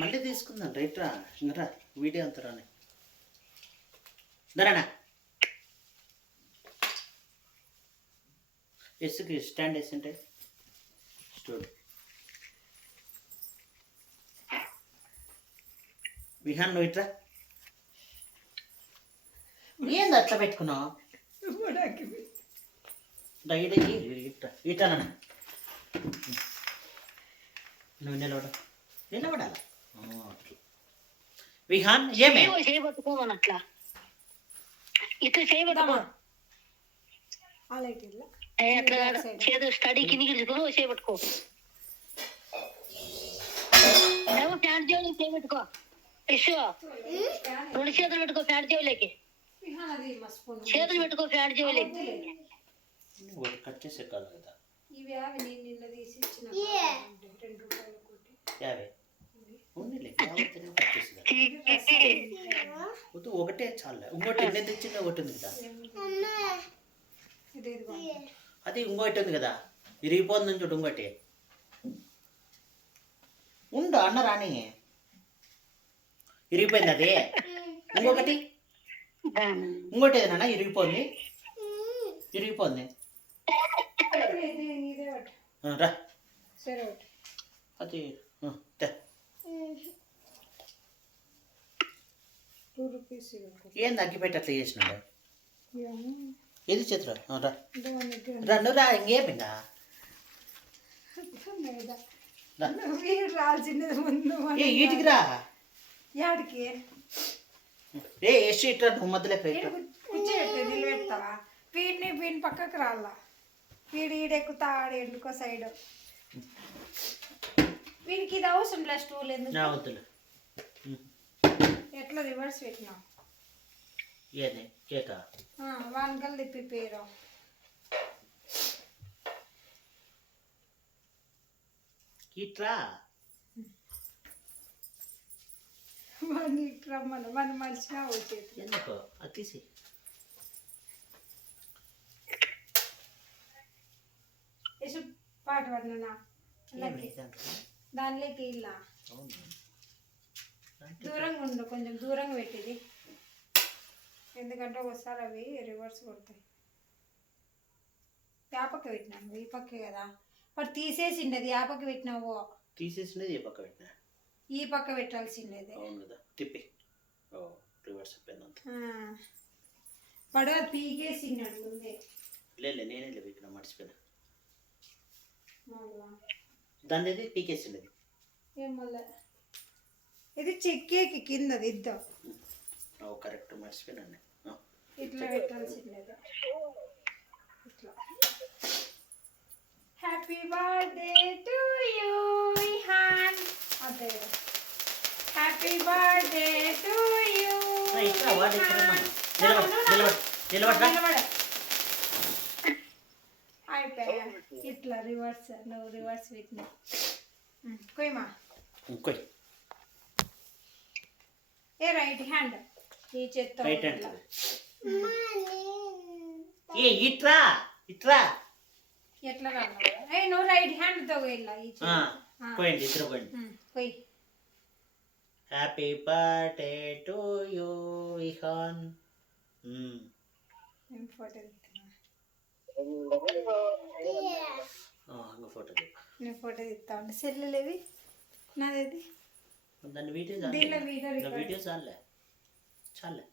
మళ్ళీ తీసుకుందాం రైట్ రా ఇంకరా వీడియో అంత రాని దరానా ఎస్కి స్టాండ్ వేసింటే స్టోర్ విహాన్ నువ్వు ఇట్రా ఏంది అట్లా పెట్టుకున్నావు ఇట్లా నువ్వు నిలబడాలా విహాన్ ఏమే చేయబట్టుకోమని అట్లా ఇట్లా చేయబట్టుకో అట్లా చేదు స్టడీ కిందికి తీసుకుని చేయబట్టుకో ఫ్యాంట్ జోలి చేయబెట్టుకో ఇష్యూ 2 చేతులు పెట్టుకో ఫ్యాంట్ జోలికి చేతులు పెట్టుకో ఫ్యాంట్ జోలికి కట్ చేసే కాదు కదా ఒకటే చాలా ఇంకోటి ఎన్ని తెచ్చింది ఒకటి ఉంది కదా అది ఇంకోటి ఉంది కదా ఇరిగిపోతుందని చూడు ఇంకోటి ఉండు అన్న రాని ఇరిగిపోయింది అది ఇంకొకటి ఏదన్నా ఇరిగిపోయింది రా అది ఏంది అగ్గిపెట్టి అట్లా చేసినాడు ఏది చేతురా రండు రా ఇంకేమిందా వీటికి రా యాడికి వేసి ఇట్లా నువ్వు మధ్యలో నిలబెడతావా వీడిని పక్కకు రాలా ఈడెక్కుతా ఆడ ఎందుకో సైడ్ వీడికి ఇది అవసరం లేదు స్టూల్ ఎందుకు ఎట్లా రివర్స్ పెట్టినావు వానకలు తిప్పిపోయారు ఇట్లా వాడిని రమ్మను మన మనిషిగా వచ్చేది ఎందుకో అది తీసి పాట పడినా దానిలోకి ఇలా దూరంగా ఉండు కొంచెం దూరంగా పెట్టింది ఎందుకంటే ఒకసారి అవి రివర్స్ కొడతాయి యాపక్క పెట్టినాను ఈ పక్కే కదా మరి తీసేసిండేది యాపక్క పెట్టినావు తీసేసిండేది ఏ పక్క పెట్టినా ఈ పక్క పెట్టాల్సిండేది అవును కదా తిప్పి రివర్స్ అయిపోయిందంత పడవ పీకేసిండాడు ముందే లేదు నేనే లేపిన మర్చిపోయినా దాన్ని ఏది పీకేసిండేది ఏం మళ్ళీ ఇది చెక్కేకి కిందది ఇద్దాం కరెక్ట్ మర్చిపోయినా ఇట్లా పెట్టాల్సిండేది ఇట్లా happy birthday to you Vihaan అదే హ్యాపీ బర్త్డే టు యూ అయిపోయా ఇట్లా రివర్స్ నువ్వు రివర్స్ పెట్టినా కొయ్యమా కొయ్ ఏ రైట్ హ్యాండ్ ఈ చేత్తో రైట్ హ్యాండ్ ఏ ఇట్రా ఇట్రా ఎట్లా రాను ఏ నువ్వు రైట్ హ్యాండ్ తో ఇలా ఈ పోయండి ఇద్దరు పోయండి కొయ్ happy birthday to you Vihaan నేను ఫోటో తీస్తున్నా ఫోటో నేను ఫోటో తీస్తా ఉంటే సెల్లులేవి నాదేది దాన్ని వీడియో దీనిలో వీడియో వీడియో చాలే